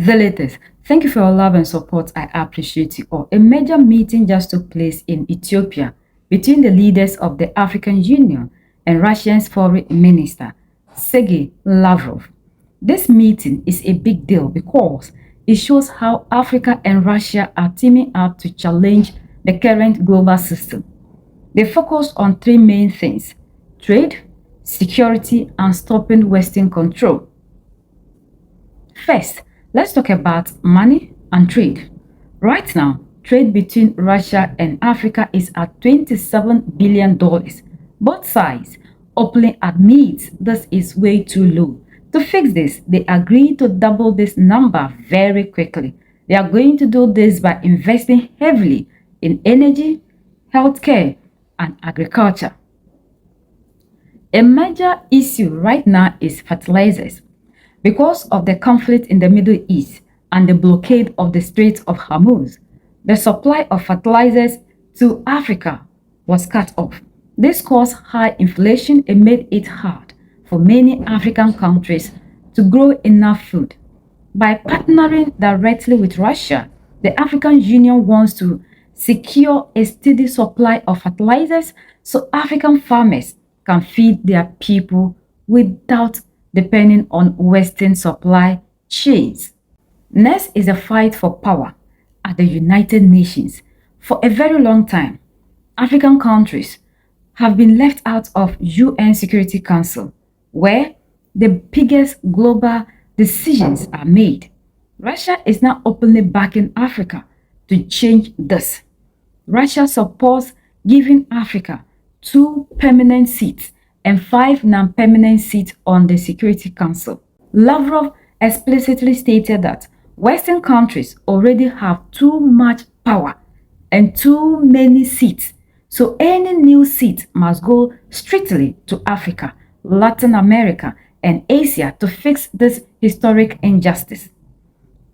Zealots, thank you for your love and support. I appreciate you all. A major meeting just took place in Ethiopia between the leaders of the African Union and Russia's foreign minister, Sergei Lavrov. This meeting is a big deal because it shows how Africa and Russia are teaming up to challenge the current global system. They focused on three main things: trade, security, and stopping Western control. First, let's talk about money and trade. Right now, trade between Russia and Africa is at $27 billion. Both sides openly admit this is way too low. To fix this, they agreed to double this number very quickly. They are going to do this by investing heavily in energy, healthcare, and agriculture. A major issue right now is fertilizers. Because of the conflict in the Middle East and the blockade of the Strait of Hormuz, the supply of fertilizers to Africa was cut off. This caused high inflation and made it hard for many African countries to grow enough food. By partnering directly with Russia, the African Union wants to secure a steady supply of fertilizers so African farmers can feed their people without depending on Western supply chains. Next is a fight for power at the United Nations. For a very long time, African countries have been left out of UN Security Council, where the biggest global decisions are made. Russia is now openly backing Africa to change this. Russia supports giving Africa two permanent seats and five non-permanent seats on the Security Council. Lavrov explicitly stated that Western countries already have too much power and too many seats, so any new seat must go strictly to Africa, Latin America, and Asia to fix this historic injustice.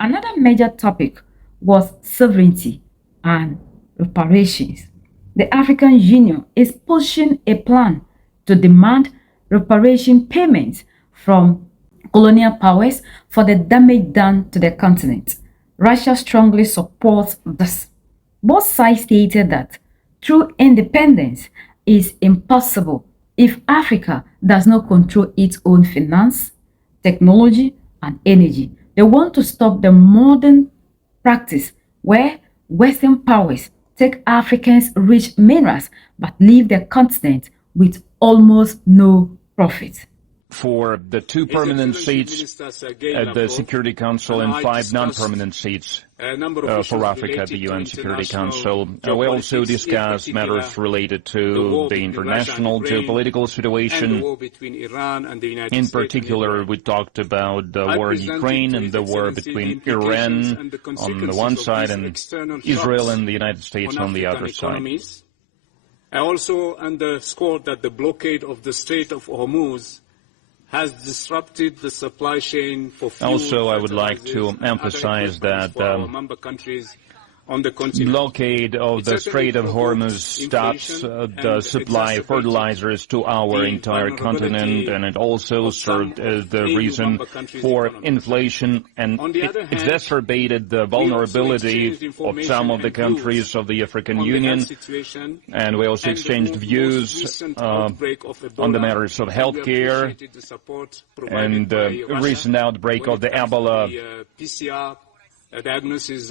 Another major topic was sovereignty and reparations. The African Union is pushing a plan to demand reparation payments from colonial powers for the damage done to the continent. Russia strongly supports this. Both sides stated that true independence is impossible if Africa does not control its own finance, technology, and energy. They want to stop the modern practice where Western powers take Africans' rich minerals but leave the continent with almost no profit. For the two permanent seats at the Security Council and five non-permanent seats for Africa at the UN Security Council. We also discussed matters related to the international geopolitical situation. In particular, we talked about the war in Ukraine and the war between Iran on the one side and Israel and the United States on the other side. I also underscored that the blockade of the Strait of Hormuz has disrupted the supply chain for fuel. Also, I would like to emphasize that blockade of the Strait of Hormuz stops the supply of fertilizers to our entire continent, and it also served as the reason for inflation, and it exacerbated the vulnerability of some of the countries of the African Union. And we also exchanged views on the matters of healthcare and the recent outbreak of the Ebola diagnosis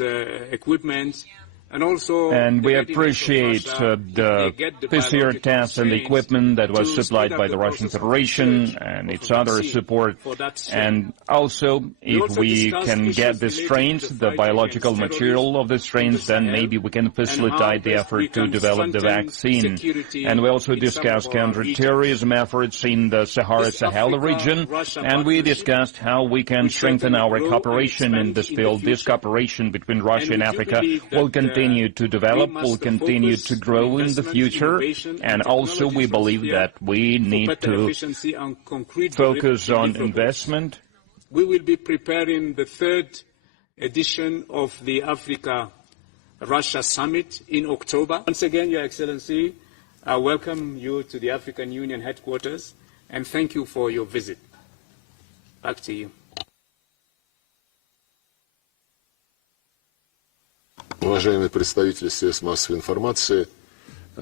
equipment, and we appreciate the PCR tests and the equipment that was supplied by the Russian Federation and its other support. And also, if we can get the strains, the biological material of the strains, then maybe we can facilitate the effort to develop the vaccine. And we also discussed counterterrorism efforts in the Sahara-Sahel region, and we discussed how we can strengthen our cooperation in this field. This cooperation between Russia and Africa will continue to develop, will continue to grow in the future, and also we believe that we need to focus on investment. We will be preparing the third edition of the Africa-Russia Summit in October. Once again, Your Excellency, I welcome you to the African Union headquarters and thank you for your visit. Back to you. Уважаемые представители средств массовой информации,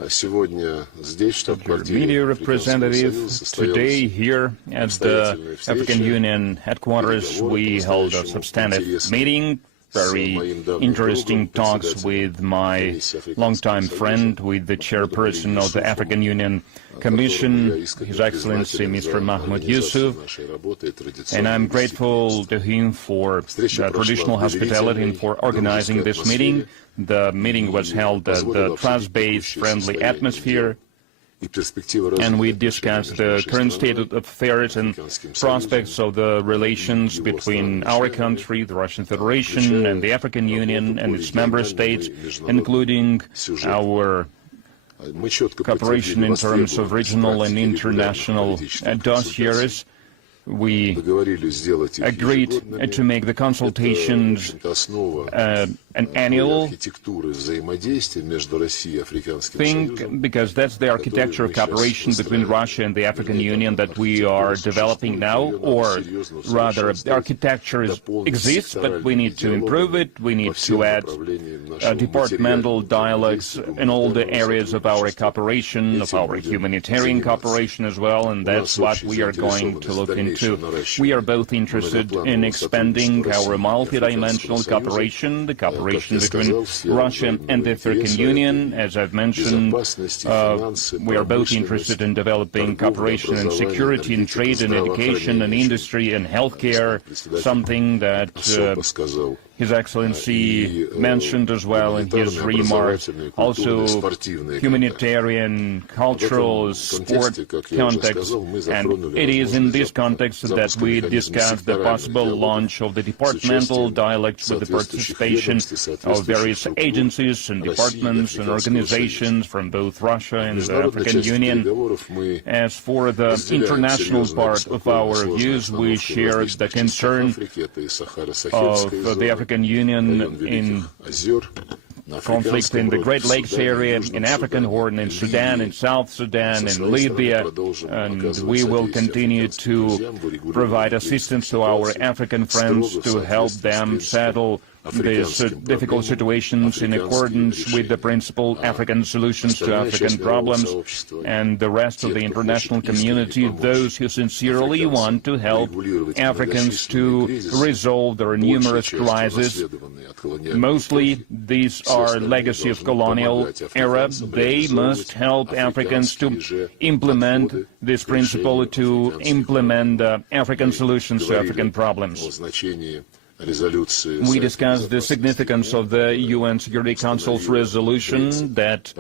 сегодня здесь, в штаб-квартире Media Африканского representative, союза, today состоялась here at the African Union headquarters, we held a substantive meeting, very interesting talks with my longtime friend, with the chairperson of the African Union Commission, His Excellency Mr. Mahmoud Yusuf, and I'm grateful to him for the traditional hospitality and for organizing this meeting. The meeting was held at the trust-based, friendly atmosphere, and we discussed the current state of affairs and prospects of the relations between our country, the Russian Federation, and the African Union and its member states, including our cooperation in terms of regional and international dossiers. We agreed to make the consultations an annual thing, because that's the architecture of cooperation between Russia and the African Union that we are developing now, or rather, the architecture exists, but we need to improve it. We need to add departmental dialogues in all the areas of our cooperation, of our humanitarian cooperation as well, and that's what we are going to look into. We are both interested in expanding our multidimensional cooperation, the cooperation between Russia and the African Union. As I've mentioned, we are both interested in developing cooperation in security, in trade, in education, in industry, and healthcare, something that His Excellency mentioned as well in his remarks. Also, humanitarian, cultural, sport context, and it is in this context that we discussed the possible launch of the departmental dialogues with the participation of various agencies and departments and organizations from both Russia and the African Union. As for the international part of our views, we share the concern of the African Union in conflict in the Great Lakes area, in African Horn, in Sudan, in South Sudan, in Libya, and we will continue to provide assistance to our African friends to help them settle these difficult situations in accordance with the principle African solutions to African problems, and the rest of the international community, those who sincerely want to help Africans to resolve their numerous crises. Mostly these are legacy of colonial era. They must help Africans to implement this principle, to implement African solutions to African problems. We discussed the significance of the UN Security Council's resolution that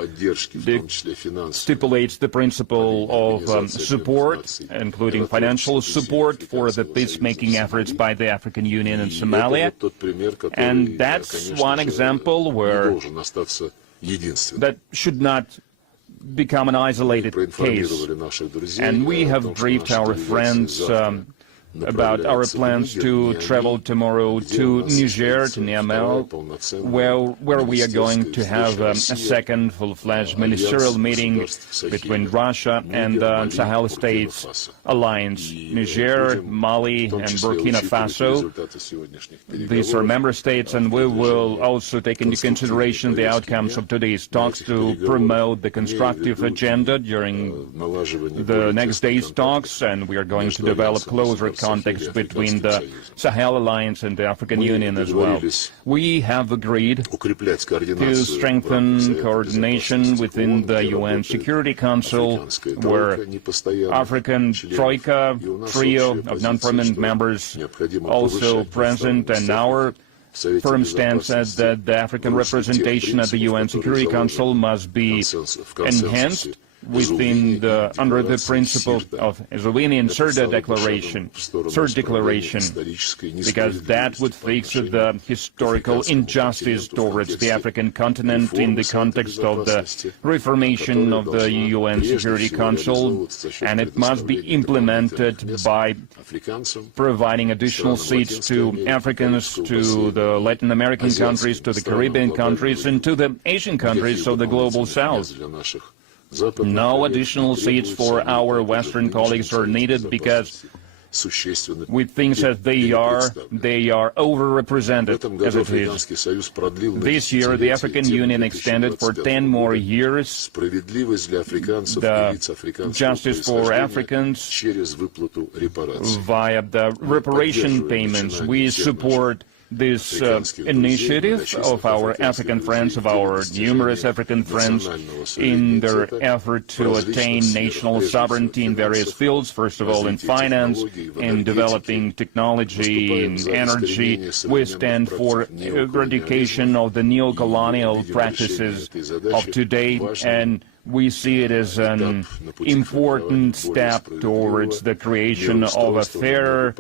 stipulates the principle of support, including financial support for the peacemaking efforts by the African Union in Somalia. And that's one example where that should not become an isolated case. And we have briefed our friends about our plans to travel tomorrow to Niger, to Niamey, where we are going to have a second full-fledged ministerial meeting between Russia and the Sahel States Alliance. Niger, Mali, and Burkina Faso. These are member states, and we will also take into consideration the outcomes of today's talks to promote the constructive agenda during the next day's talks, and we are going to develop closer context between the Sahel Alliance and the African Union as well. We have agreed to strengthen coordination within the UN Security Council, where African Troika, trio of non-permanent members also present, and our firm stance is that the African representation at the UN Security Council must be enhanced under the principle of Slovenian third declaration, because that would fix the historical injustice towards the African continent in the context of the reformation of the UN Security Council, and it must be implemented by providing additional seats to Africans, to the Latin American countries, to the Caribbean countries, and to the Asian countries of the Global South. No additional seats for our Western colleagues are needed because with things as they are overrepresented as it is. This year, the African Union extended for 10 more years the justice for Africans via the reparation payments. We support this initiative of our African friends, of our numerous African friends, in their effort to attain national sovereignty in various fields, first of all in finance, in developing technology, in energy. We stand for eradication of the neo-colonial practices of today, and we see it as an important step towards the creation of a fairer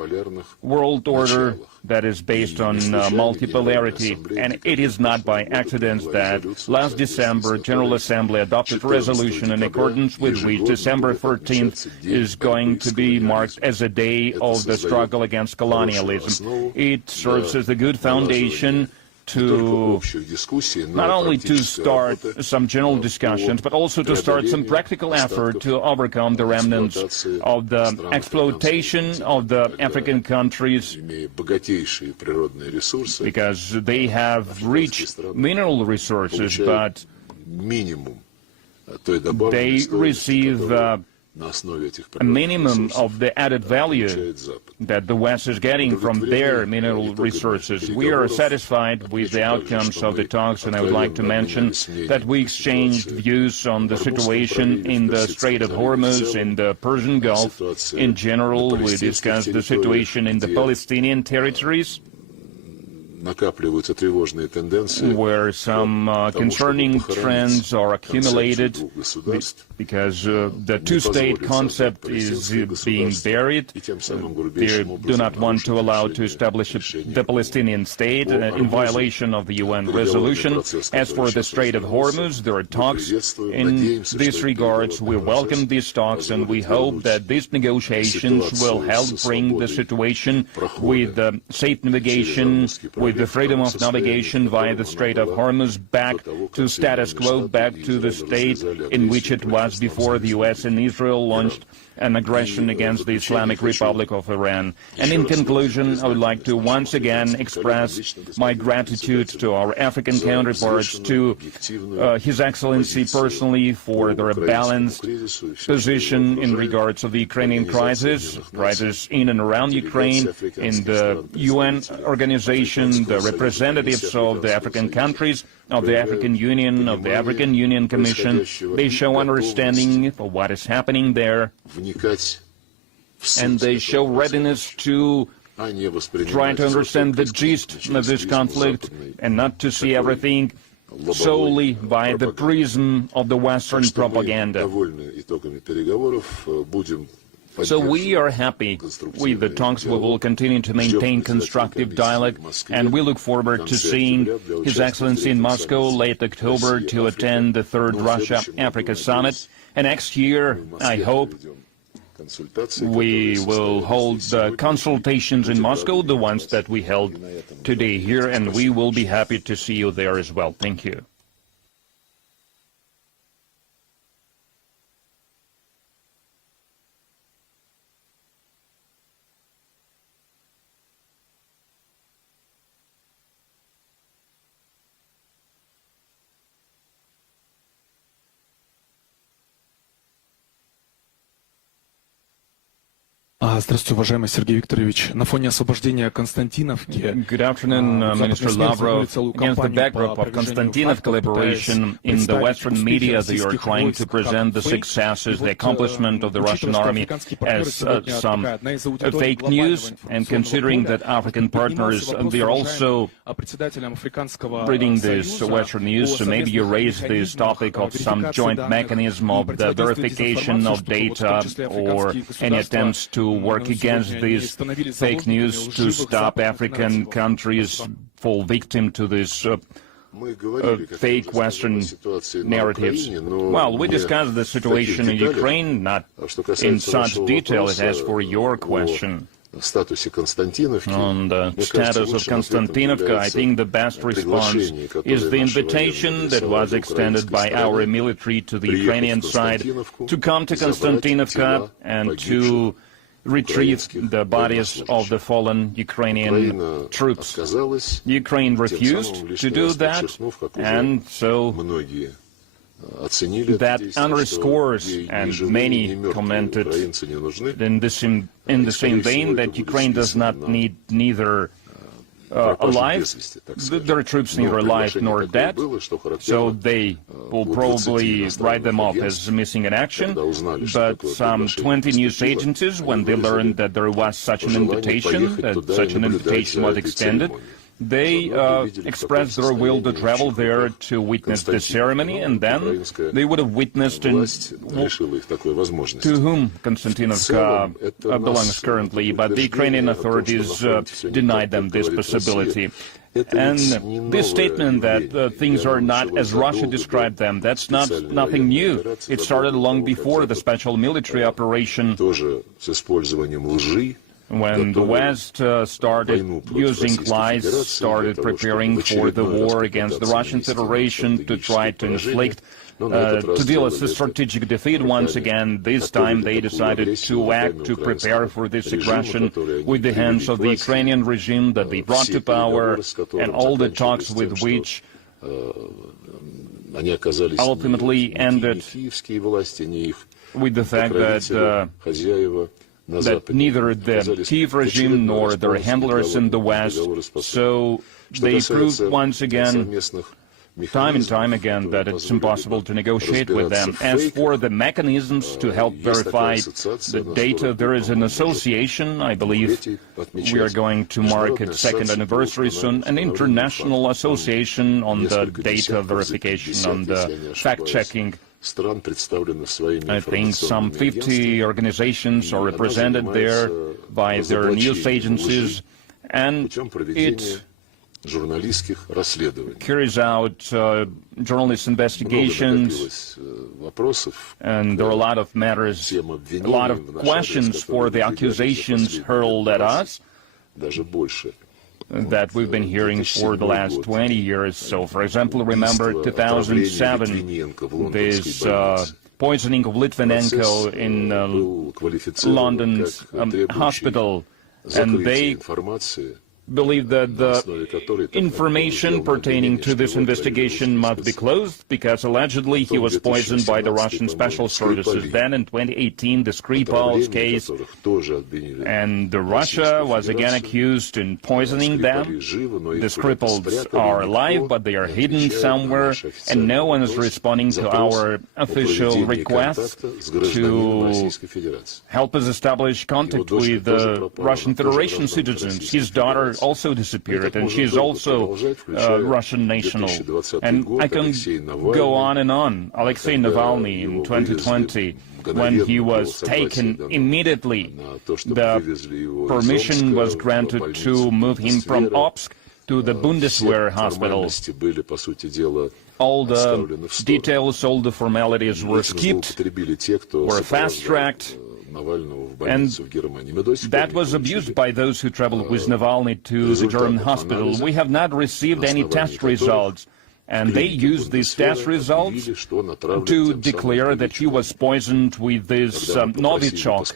world order that is based on multipolarity. And it is not by accident that last December, General Assembly adopted a resolution in accordance with which December 13th is going to be marked as a day of the struggle against colonialism. It serves as a good foundation to not only to start some general discussions, but also to start some practical effort to overcome the remnants of the exploitation of the African countries, because they have rich mineral resources, but they receive a minimum of the added value that the West is getting from their mineral resources. We are satisfied with the outcomes of the talks, and I would like to mention that we exchanged views on the situation in the Strait of Hormuz, in the Persian Gulf. In general, we discussed the situation in the Palestinian territories, where some concerning trends are accumulated because the two-state concept is being buried. They do not want to allow to establish the Palestinian state in violation of the UN resolution. As for the Strait of Hormuz, there are talks in this regard. We welcome these talks, and we hope that these negotiations will help bring the situation with safe navigation, with the freedom of navigation via the Strait of Hormuz back to status quo, back to the state in which it was before the U.S. and Israel launched an aggression against the Islamic Republic of Iran. And in conclusion, I would like to once again express my gratitude to our African counterparts, to His Excellency personally, for their balanced position in regards of the Ukrainian crisis in and around Ukraine, in the UN organization, the representatives of the African countries, of the African Union, of the African Union Commission. They show understanding for what is happening there, and they show readiness to try to understand the gist of this conflict and not to see everything solely by the prism of the Western propaganda. So we are happy with the talks. We will continue to maintain constructive dialogue, and we look forward to seeing His Excellency in Moscow late October to attend the third Russia-Africa Summit. And next year, I hope, we will hold consultations in Moscow, the ones that we held today here, and we will be happy to see you there as well. Thank you. Здравствуйте, уважаемый Сергей Викторович. На фоне освобождения Константиновки... Good afternoon, Minister Lavrov. Against the backdrop of Konstantinovka liberation, in the Western media they are trying to present the successes, the accomplishment of the Russian army as some fake news, and considering that African partners, they are also reading this Western news, so maybe you raise this topic of some joint mechanism of the verification of data, or any attempts to work against these fake news to stop African countries fall victim to this fake Western narratives. Well, we discussed the situation in Ukraine, not in such detail as for your question. On the status of Konstantinovka, I think the best response is the invitation that was extended by our military to the Ukrainian side to come to Konstantinovka and to retrieve the bodies of the fallen Ukrainian troops. Ukraine refused to do that, and so that underscores, and many commented in the same vein, that Ukraine does not need neither alive, their troops neither alive nor dead, so they will probably write them off as missing in action. But some 20 news agencies, when they learned that there was such an invitation, was extended, they expressed their will to travel there to witness the ceremony, and then they would have witnessed to whom Konstantinovka belongs currently, but the Ukrainian authorities denied them this possibility. And this statement that things are not as Russia described them, that's nothing new. It started long before the special military operation, when the West started using lies, started preparing for the war against the Russian Federation to try to inflict, to deal with a strategic defeat once again. This time they decided to act, to prepare for this aggression with the hands of the Ukrainian regime that they brought to power, and all the talks with which ultimately ended with the fact that neither the Kiev regime nor their handlers in the West, so they proved once again, time and time again, that it's impossible to negotiate with them. As for the mechanisms to help verify the data, there is an association, I believe we are going to mark its second anniversary soon, an international association on the data verification, on the fact-checking. I think some 50 organizations are represented there by their news agencies, and it carries out journalist investigations, and there are a lot of matters, a lot of questions for the accusations hurled at us that we've been hearing for the last 20 years. So, for example, remember 2007, this poisoning of Litvinenko in London's hospital, and they believe that the information pertaining to this investigation must be closed because allegedly he was poisoned by the Russian special services. Then in 2018, the Skripal's case, and Russia was again accused in poisoning them. The Skripals are alive, but they are hidden somewhere, and no one is responding to our official request to help us establish contact with the Russian Federation citizens. His daughter also disappeared, and she is also Russian national. And I can go on and on. Alexei Navalny in 2020, when he was taken immediately, the permission was granted to move him from Omsk to the Bundeswehr hospital. All the details, all the formalities were skipped, were fast-tracked, and that was abused by those who traveled with Navalny to the German hospital. We have not received any test results, and they used these test results to declare that he was poisoned with this Novichok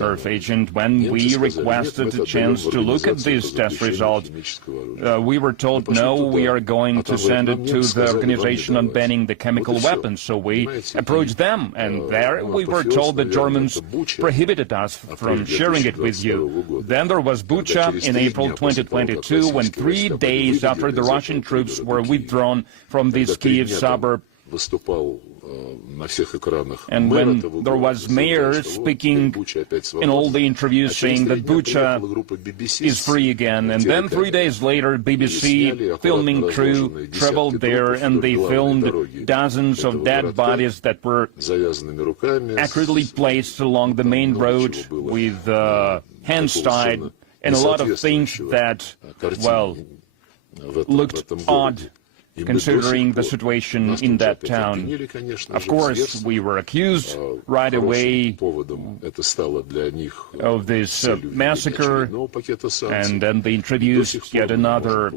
nerve agent. When we requested a chance to look at these test results, we were told, no, we are going to send it to the Organization on Banning the Chemical Weapons. So we approached them, and there we were told the Germans prohibited us from sharing it with you. Then there was Bucha in April 2022, when 3 days after the Russian troops were withdrawn from this Kiev suburb, and when there was mayor speaking in all the interviews saying that Bucha is free again, and then 3 days later BBC filming crew traveled there and they filmed dozens of dead bodies that were accurately placed along the main road with hands tied, and a lot of things that, well, looked odd considering the situation in that town. Of course, we were accused right away of this massacre, and then they introduced yet another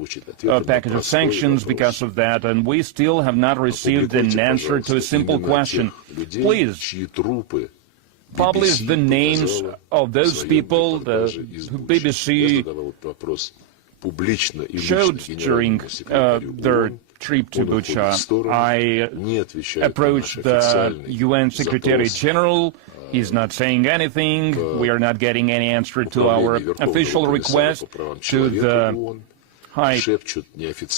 package of sanctions because of that, and we still have not received an answer to a simple question. Please, published the names of those people who BBC showed during their trip to Bucha. I approached the UN Secretary General. He's not saying anything. We are not getting any answer to our official request to the High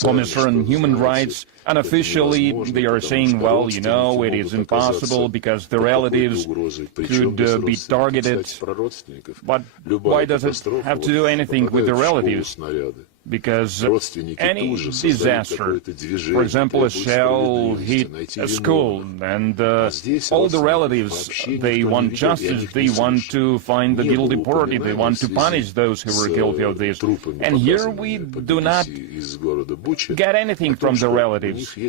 Commissioner on Human Rights. Unofficially, they are saying, well, you know, it is impossible because the relatives could be targeted. But why does it have to do anything with the relatives? Because any disaster, for example, a shell hit a school, and all the relatives, they want justice, they want to find the guilty party, they want to punish those who were guilty of this. And here we do not get anything from the relatives. The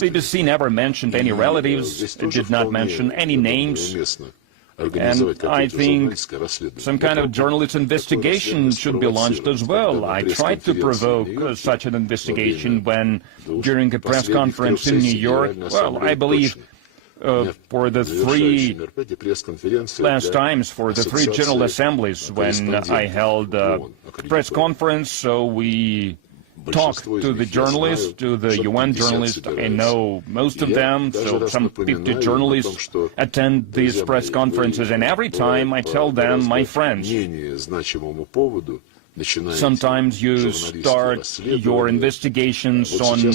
BBC never mentioned any relatives, it did not mention any names. And I think some kind of journalist investigation should be launched as well. I tried to provoke such an investigation when, during a press conference in New York, well, I believe for the three last times, for the three General Assemblies, when I held a press conference, so we talked to the journalists, to the UN journalists. I know most of them, so some 50 journalists attend these press conferences, and every time I tell them, my friends, sometimes you start your investigations on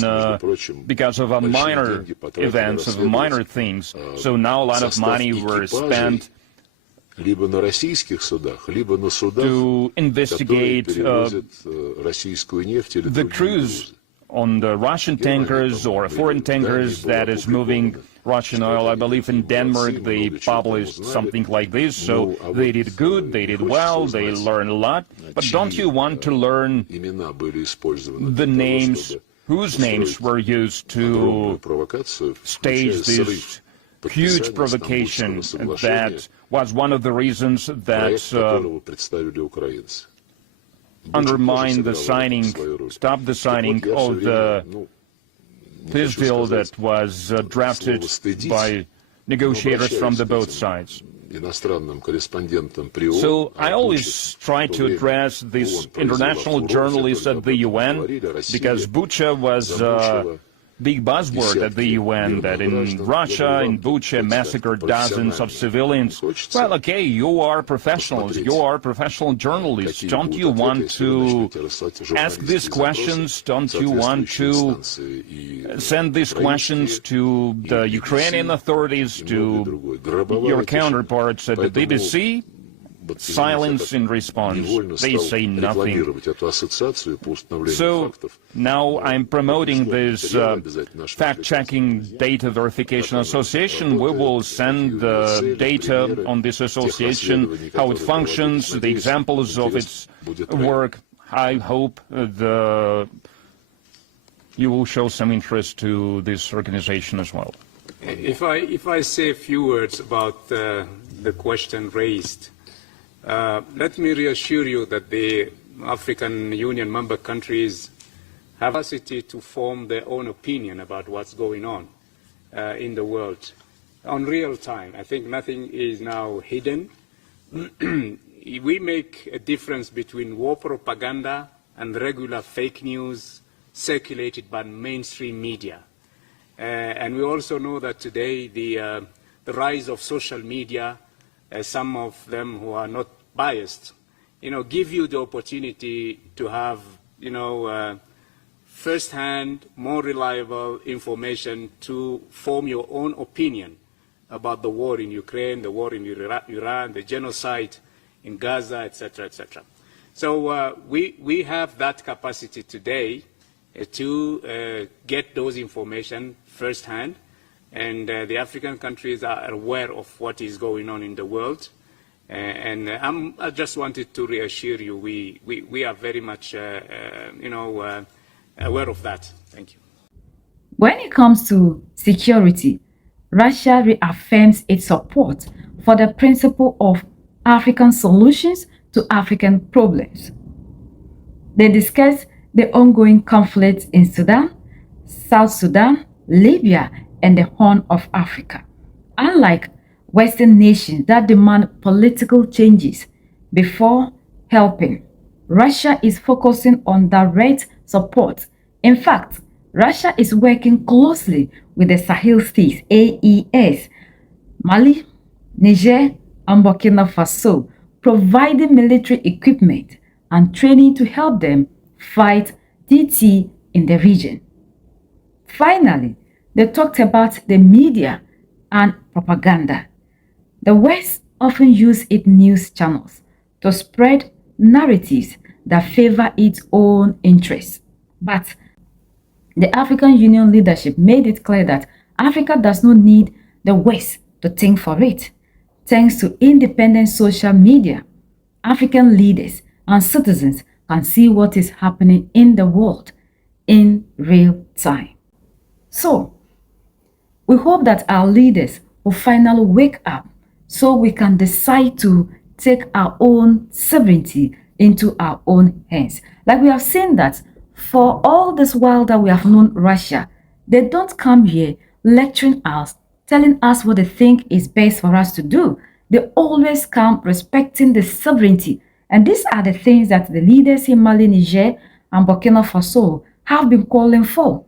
because of a minor events, of minor things. So now a lot of money were spent to investigate the cruise on the Russian tankers or foreign tankers that is moving Russian oil. I believe in Denmark they published something like this, so they did good, they did well, they learned a lot. But don't you want to learn the names, whose names were used to stage this huge provocation that was one of the reasons that undermined the signing, stopped the signing of the peace deal that was drafted by negotiators from the both sides. So I always try to address these international journalists at the UN, because Bucha was big buzzword at the UN, that in Russia, in Bucha, massacred dozens of civilians. Well, okay, you are professionals, you are professional journalists. Don't you want to ask these questions? Don't you want to send these questions to the Ukrainian authorities, to your counterparts at the BBC? Silence in response. They say nothing. So now I'm promoting this fact-checking data verification association. We will send the data on this association, how it functions, the examples of its work. I hope you will show some interest to this organization as well. If I say a few words about the question raised, let me reassure you that the African Union member countries have the capacity to form their own opinion about what's going on in the world on real time. I think nothing is now hidden. We make a difference between war propaganda and regular fake news circulated by mainstream media. And we also know that today the rise of social media, some of them who are not biased, give you the opportunity to have, first-hand, more reliable information to form your own opinion about the war in Ukraine, the war in Iran, the genocide in Gaza, etc., etc. So we have that capacity today to get those information firsthand, and the African countries are aware of what is going on in the world. And I just wanted to reassure you, we are very much, aware of that. Thank you. When it comes to security, Russia reaffirms its support for the principle of African solutions to African problems. They discuss the ongoing conflicts in Sudan, South Sudan, Libya, and the Horn of Africa. Unlike Western nations that demand political changes before helping, Russia is focusing on direct support. In fact, Russia is working closely with the Sahel states, AES, Mali, Niger, and Burkina Faso, providing military equipment and training to help them fight DT in the region. Finally, they talked about the media and propaganda. The West often use its news channels to spread narratives that favor its own interests. But the African Union leadership made it clear that Africa does not need the West to think for it. Thanks to independent social media, African leaders and citizens can see what is happening in the world in real time. So, we hope that our leaders will finally wake up so we can decide to take our own sovereignty into our own hands. Like we have seen that for all this while that we have known Russia, they don't come here lecturing us, telling us what they think is best for us to do. They always come respecting the sovereignty. And these are the things that the leaders in Mali, Niger, and Burkina Faso have been calling for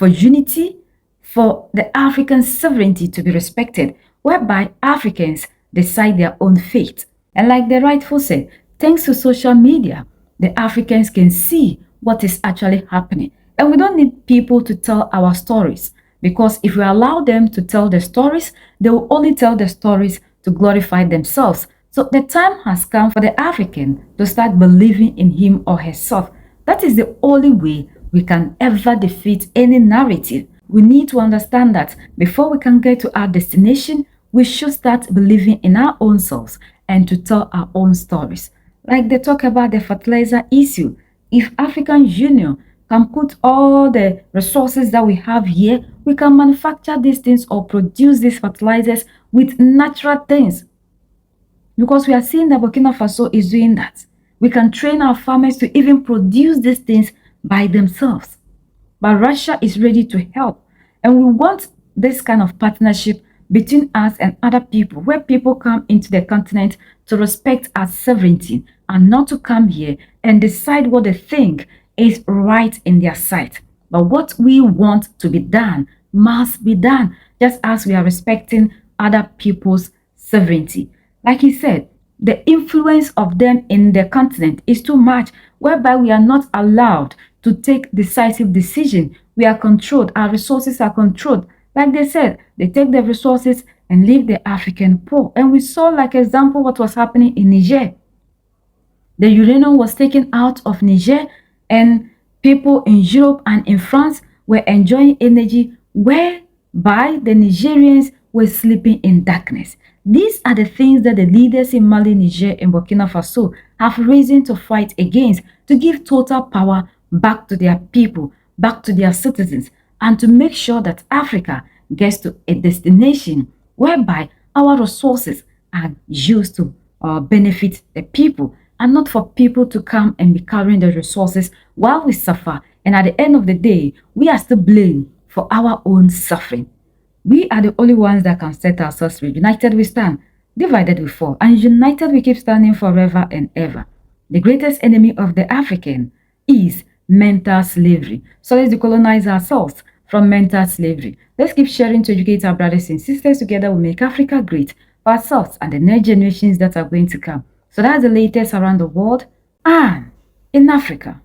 unity, for the African sovereignty to be respected, whereby Africans decide their own fate. And like the rightful said, thanks to social media, the Africans can see what is actually happening. And we don't need people to tell our stories, because if we allow them to tell the stories, they will only tell the stories to glorify themselves. So the time has come for the African to start believing in him or herself. That is the only way we can ever defeat any narrative. We need to understand that before we can get to our destination, we should start believing in our own selves and to tell our own stories. Like they talk about the fertilizer issue. If African Union can put all the resources that we have here, we can manufacture these things or produce these fertilizers with natural things. Because we are seeing that Burkina Faso is doing that. We can train our farmers to even produce these things by themselves. But Russia is ready to help. And we want this kind of partnership between us and other people, where people come into the continent to respect our sovereignty and not to come here and decide what they think is right in their sight. But what we want to be done must be done, just as we are respecting other people's sovereignty. Like he said, the influence of them in the continent is too much, whereby we are not allowed to take decisive decision. We are controlled. Our resources are controlled. Like they said, they take the resources and leave the African poor. And we saw, like example, what was happening in Niger. The uranium was taken out of Niger, and people in Europe and in France were enjoying energy, whereby the Nigerians were sleeping in darkness. These are the things that the leaders in Mali, Niger, and Burkina Faso have risen to fight against, to give total power back to their people, back to their citizens, and to make sure that Africa gets to a destination whereby our resources are used to benefit the people, and not for people to come and be carrying the resources while we suffer. And at the end of the day, we are still blamed for our own suffering. We are the only ones that can set ourselves free. United we stand, divided we fall, and united we keep standing forever and ever. The greatest enemy of the African is mental slavery. So let's decolonize ourselves from mental slavery. Let's keep sharing to educate our brothers and sisters. Together we make Africa great for ourselves and the next generations that are going to come. So that's the latest around the world and in Africa.